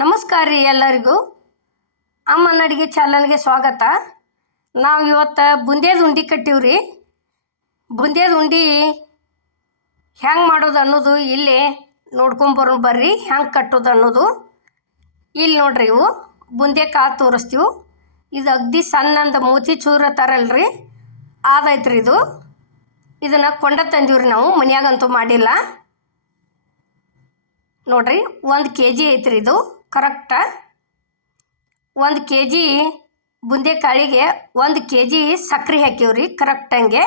ನಮಸ್ಕಾರ ರೀ ಎಲ್ಲರಿಗೂ. ಅಮ್ಮನ ಅಡುಗೆ ಚಾನಲ್ಗೆ ಸ್ವಾಗತ. ನಾವು ಇವತ್ತು ಬುಂದೇದು ಉಂಡೆ ಕಟ್ಟಿವ್ರಿ ಬುಂದೇದು ಉಂಡೆ ಹೆಂಗೆ ಮಾಡೋದು ಅನ್ನೋದು ಇಲ್ಲಿ ನೋಡ್ಕೊಂಬರೋ ಬರ್ರಿ, ಹೆಂಗೆ ಕಟ್ಟೋದು ಅನ್ನೋದು. ಇಲ್ಲಿ ನೋಡ್ರಿ ಇವು, ಬುಂದೆ ಕಾಳು ತೋರಿಸ್ತೀವಿ. ಇದು ಅಗ್ದಿ ಸಣ್ಣಂದ ಮೋತಿ ಚೂರ ತರಲ್ರಿ. ರೀ ಇದು. ಇದನ್ನು ಕೊಂಡ ತಂದೀವ್ರಿ ನಾವು, ಮನೆಯಾಗಂತೂ ಮಾಡಿಲ್ಲ. ನೋಡ್ರಿ, ಒಂದು ಕೆ ಜಿ ಐತ್ರಿ ಇದು. ಕರೆಕ್ಟ ಒಂದು ಕೆ ಜಿ ಬುಂದೆಕಾಳಿಗೆ ಒಂದು ಕೆ ಜಿ ಸಕ್ರೆ ಹಾಕೀವ್ರಿ ಕರೆಕ್ಟಂಗೆ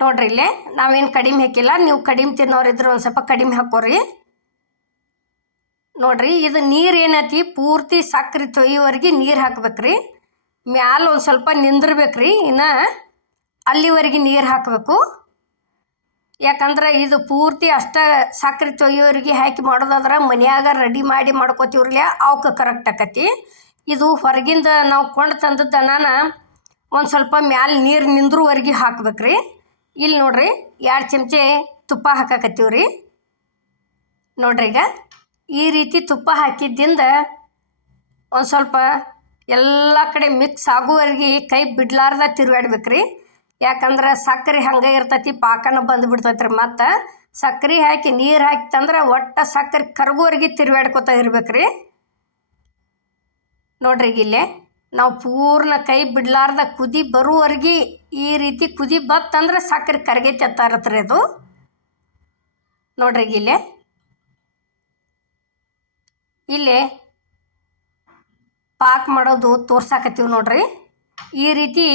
ನೋಡ್ರಿ ಇಲ್ಲೇ, ನಾವೇನು ಕಡಿಮೆ ಹಾಕಿಲ್ಲ, ನೀವು ಕಡಿಮೆ ತಿನ್ನೋರಿದ್ರೆ ಒಂದು ಸ್ವಲ್ಪ ಕಡಿಮೆ ಹಾಕೋರಿ. ನೋಡ್ರಿ, ಇದು ನೀರು ಏನೈತಿ? ಪೂರ್ತಿ ಸಕ್ರೆ ತೊಯ್ಯೋವರೆಗೆ ನೀರು ಹಾಕ್ಬೇಕ್ರಿ. ಮ್ಯಾಲ ಒಂದು ಸ್ವಲ್ಪ ನಿಂದಿರ್ಬೇಕ್ರಿ, ಇನ್ನು ಅಲ್ಲಿವರೆಗೆ ನೀರು ಹಾಕಬೇಕು. ಯಾಕಂದ್ರೆ ಇದು ಪೂರ್ತಿ ಅಷ್ಟ ಸಕ್ರೆ ತೊಯ್ಯೋರಿಗೆ ಹಾಕಿ ಮಾಡೋದಾದ್ರೆ ಮನ್ಯಾಗ ರೆಡಿ ಮಾಡಿ ಮಾಡ್ಕೋತೀವ್ರಲ್ಲ ಅವಕ್ಕೆ ಕರೆಕ್ಟ್ ಆಕತಿ. ಇದು ಹೊರಗಿಂದ ನಾವು ಕೊಂಡು ತಂದ ದನಾನ ಒಂದು ಸ್ವಲ್ಪ ಮ್ಯಾಲ ನೀರು ನಿಂದ್ರವರೆಗೆ ಹಾಕ್ಬೇಕು ರೀ ಇಲ್ಲಿ ನೋಡ್ರಿ ಎರಡು ಚಮಚೆ ತುಪ್ಪ ಹಾಕಾಕತ್ತೀವ್ರಿ. ನೋಡ್ರಿ ಈಗ, ಈ ರೀತಿ ತುಪ್ಪ ಹಾಕಿದ್ದಿಂದ ಒಂದು ಸ್ವಲ್ಪ ಎಲ್ಲ ಕಡೆ ಮಿಕ್ಸ್ ಆಗುವವರೆಗೆ ಕೈ ಬಿಡ್ಲಾರ್ದ ತಿರುಗಾಡ್ಬೇಕ್ರಿ ಯಾಕಂದ್ರೆ ಸಕ್ಕರೆ ಹಂಗೆ ಇರ್ತೈತಿ, ಪಾಕನ ಬಂದು ರೀ ಮತ್ತು ಸಕ್ಕರೆ ಹಾಕಿ ನೀರು ಹಾಕಿ ತಂದ್ರೆ ಒಟ್ಟು ಸಕ್ಕರೆ ಕರಗುವವರೆಗೆ ತಿರುಗಾಡ್ಕೊತಾ ಇರ್ಬೇಕ್ರಿ. ನೋಡ್ರಿ ಇಲ್ಲಿ, ನಾವು ಪೂರ್ಣ ಕೈ ಬಿಡ್ಲಾರ್ದ ಕುದಿ ಬರುವವರೆಗೆ ಈ ರೀತಿ ಕುದಿ ಬತ್ತಂದ್ರೆ ಸಕ್ಕರೆ ಕರಗೈತೆ ಇರತ್ರಿ ಅದು. ನೋಡ್ರಿ ಇಲ್ಲೇ, ಇಲ್ಲಿ ಪಾಕ್ ಮಾಡೋದು ತೋರ್ಸಾಕತ್ತೀವಿ ನೋಡ್ರಿ. ಈ ರೀತಿ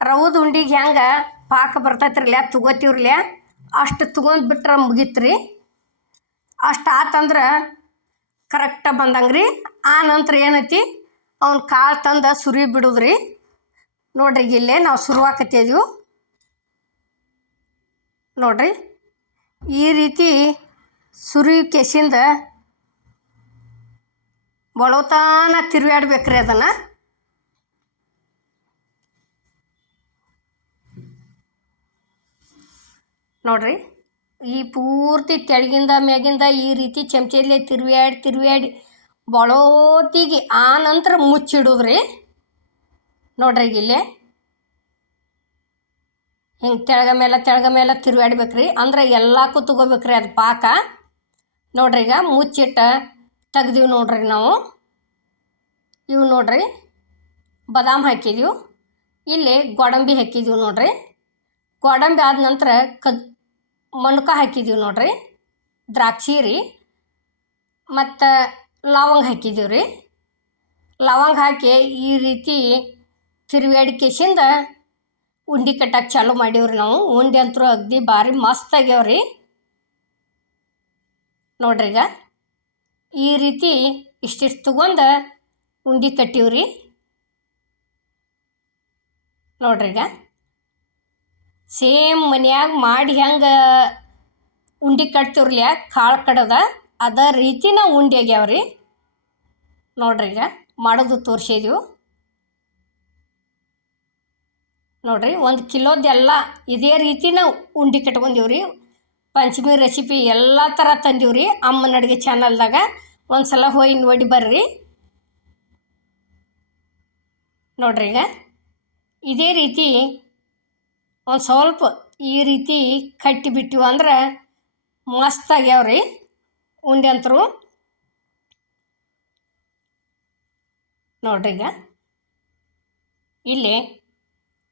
ರವದ ಉಂಡಿಗೆ ಹೆಂಗೆ ಪಾಕ ಬರ್ತೈತ್ರಿಲ್ಲ ತಗೋತೀವ್ರಲ್ಲ ಅಷ್ಟು ತಗೊಂಡು ಬಿಟ್ರೆ ಮುಗೀತ್ರಿ. ಅಷ್ಟು ಆತಂದ್ರೆ ಕರೆಕ್ಟಾಗಿ ಬಂದಂಗೆ ರೀ ಆ ನಂತರ ಏನೈತಿ, ಅವ್ನ ಕಾಳು ತಂದು ಸುರಿ ಬಿಡೋದ್ರಿ. ನೋಡ್ರಿ, ಇಲ್ಲೇ ನಾವು ಸುರುವಾಕತ್ತಿದ್ವು ನೋಡ್ರಿ, ಈ ರೀತಿ ಸುರಿ ಕೆಸಿಂದ ಬಳೋತಾನ ತಿರುಗಾಡ್ಬೇಕ್ರಿ ಅದನ್ನು. ನೋಡ್ರಿ. ಈ ಪೂರ್ತಿ ತೆಳಗಿಂದ ಮ್ಯಾಗಿಂದ ಈ ರೀತಿ ಚಮಚೆಲ್ಲೇ ತಿರುವ್ಯಾಡಿ ತಿರುವ್ಯಾಡಿ ಬಳೋತಿಗೆ ಆ ನಂತರ ಮುಚ್ಚಿಡೋದ್ರಿ. ನೋಡ್ರಿ ಇಲ್ಲಿ. ಹಿಂಗೆ ತೆಳಗ ಮೇಲೆ ತೆಳಗ ಮೇಲೆ ತಿರುವಾಡ್ಬೇಕ್ರಿ ಅಂದ್ರೆ ಎಲ್ಲಕ್ಕೂ ತಗೋಬೇಕ್ರಿ ಅದು ಪಾಕ. ನೋಡ್ರಿ ಈಗ ಮುಚ್ಚಿಟ್ಟ ತೆಗ್ದೀವಿ ನೋಡ್ರಿ ನಾವು. ಇವು ನೋಡ್ರಿ. ಬಾದಾಮ್ ಹಾಕಿದೀವಿ. ಇಲ್ಲಿ ಗೋಡಂಬಿ ಹಾಕಿದೀವಿ ನೋಡ್ರಿ. ಗೋಡಂಬಿ ಆದ ನಂತರ ಕದ್ ಮಣ್ಕ ಹಾಕಿದ್ದೀವಿ ನೋಡ್ರಿ. ದ್ರಾಕ್ಷಿ ರೀ. ಮತ್ತು ಲವಂಗ ಹಾಕಿದ್ದೀವಿ ರೀ. ಲವಂಗ ಹಾಕಿ ಈ ರೀತಿ ತಿರುವಿ ಅಡಿಕೆಸಿಂದ ಉಂಡೆ ಕಟ್ಟಕ್ಕೆ ಚಾಲು ಮಾಡೀವ್ರಿ ನಾವು. ಉಂಡೆ ಅಂತೂ ಅಗ್ದಿ ಭಾರಿ ಮಸ್ತ್ ಆಗ್ಯಾವ್ರಿ ನೋಡ್ರಿ ಈಗ. ಈ ರೀತಿ ಇಷ್ಟಿಷ್ಟು ತಗೊಂಡು ಉಂಡೆ ಕಟ್ಟೀವ್ರಿ. ನೋಡ್ರಿ ಈಗ. ಸೇಮ್ ಮನ್ಯಾಗ ಮಾಡಿ ಹೆಂಗೆ ಉಂಡೆ ಕಟ್ತಿರ್ಲಿ, ಕಾಳು ಕಡದ, ಅದ ರೀತಿ ನಾವು ಉಂಡೆ ಆಗ್ಯಾವ್ರಿ. ನೋಡ್ರಿ ಈಗ, ಮಾಡೋದು ತೋರಿಸಿದ್ವು ನೋಡ್ರಿ, ಒಂದು ಕಿಲೋದೆಲ್ಲ ಇದೇ ರೀತಿ ನಾವು ಉಂಡೆ ಕಟ್ಕೊಂಡೀವ್ರಿ ಪಂಚಮಿ ರೆಸಿಪಿ ಎಲ್ಲ ಥರ ತಂದೀವ್ರಿ ಅಮ್ಮನ ಅಡುಗೆ ಚಾನಲ್ದಾಗ. ಒಂದು ಸಲ ಹೋಗಿ ನೋಡಿ ಬರ್ರಿ. ನೋಡ್ರಿ ಈಗ, ಇದೇ ರೀತಿ ಒಂದು ಸ್ವಲ್ಪ ಈ ರೀತಿ ಕಟ್ಟಿ ಬಿಟ್ಟಿವು ಅಂದ್ರೆ ಮಸ್ತ್ ಆಗ್ಯಾವ್ರಿ ಉಂಡೆ ಅಂತರು. ನೋಡ್ರಿ ಈಗ. ಇಲ್ಲಿ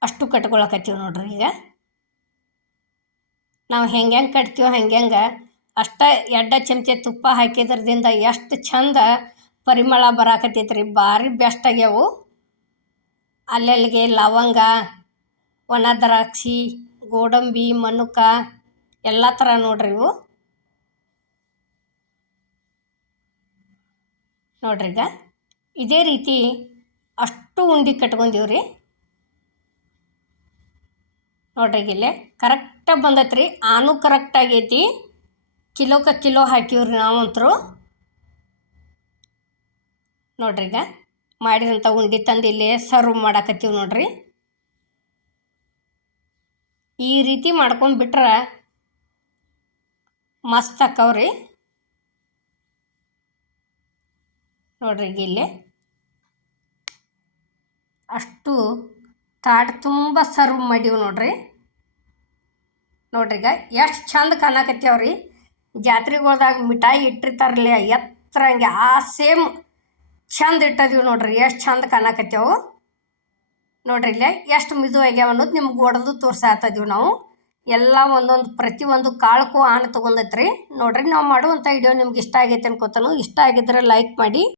ಅಷ್ಟು ಕಟ್ಕೊಳಕತ್ತೀವಿ ನೋಡ್ರಿ ಈಗ. ನಾವು ಹೆಂಗೆ ಹೆಂಗೆ ಕಟ್ತೀವೋ ಹೆಂಗೆ ಹೆಂಗೆ ಅಷ್ಟ ಎಡ್ಡ ಚಮಚೆ ತುಪ್ಪ ಹಾಕಿದ್ರದಿಂದ ಎಷ್ಟು ಚಂದ ಪರಿಮಳ ಬರಾಕತ್ತೈತ್ರಿ. ಭಾರಿ ಬೆಸ್ಟ್ ಆಗ್ಯಾವು. ಅಲ್ಲೆಲ್ಲಿಗೆ ಲವಂಗ ಒಣ ದ್ರಾಕ್ಷಿ, ಗೋಡಂಬಿ, ಮನುಕ ಎಲ್ಲ ಥರ ನೋಡ್ರಿ ಇವು. ನೋಡ್ರಿ ಈಗ. ಇದೇ ರೀತಿ ಅಷ್ಟು ಉಂಡೆ ರೀ. ನೋಡ್ರಿ ಇಲ್ಲೇ. ಕರೆಕ್ಟಾಗಿ ಬಂದೈತ್ರಿ. ಆನು ಕರೆಕ್ಟ್ ಆಗೈತಿ. ಕಿಲೋಕ ಕಿಲೋ ಹಾಕಿವ್ರಿ ನಾವಂತರು. ನೋಡ್ರಿ ಈಗ. ಮಾಡಿದಂಥ ಉಂಡೆ ತಂದು ಇಲ್ಲಿ ಸರ್ವ್ ಮಾಡಾಕತ್ತೀವಿ ನೋಡ್ರಿ. ಈ ರೀತಿ ಮಾಡ್ಕೊಂಡ್ಬಿಟ್ರೆ ಮಸ್ತ್ ಹಾಕವ್ರಿ ನೋಡ್ರಿ ಇಲ್ಲಿ ಅಷ್ಟು ತಾಟ್ ತುಂಬ ಸರ್ವ್ ಮಾಡೀವಿ ನೋಡ್ರಿ. ನೋಡ್ರಿ ಈಗ ಎಷ್ಟು ಚಂದ ಕಾಣಕತ್ಯಾವ್ರಿ. ಜಾತ್ರೆಗಳ್ದಾಗ ಮಿಠಾಯಿ ಇಟ್ಟಿರ್ತಾರಲ್ಲ ಎತ್ತರ ಹಂಗೆ ಆ ಸೇಮ್ ಚಂದ ಇಟ್ಟದೀವಿ ನೋಡ್ರಿ, ಎಷ್ಟು ಚಂದ ಕಾಣಕತ್ಯಾವು. ನೋಡ್ರಿ ಇಲ್ಲೇ ಎಷ್ಟು ಮಿದು ಆಗ್ಯಾವ ಅನ್ನೋದು ನಿಮ್ಗೆ ಒಡೆದು ತೋರ್ಸಾತದೀವಿ ನಾವು. ಎಲ್ಲ ಒಂದೊಂದು ಪ್ರತಿಯೊಂದು ಕಾಳಕ್ಕೂ ಆನ್ ತೊಗೊಂಡೈತ್ರಿ. ನೋಡ್ರಿ ನಾವು ಮಾಡುವಂಥ ವಿಡಿಯೋ ನಿಮ್ಗೆ ಇಷ್ಟ ಆಗೈತೆ ಅನ್ಕೋತಾನು, ಇಷ್ಟ ಆಗಿದ್ರೆ ಲೈಕ್ ಮಾಡಿ.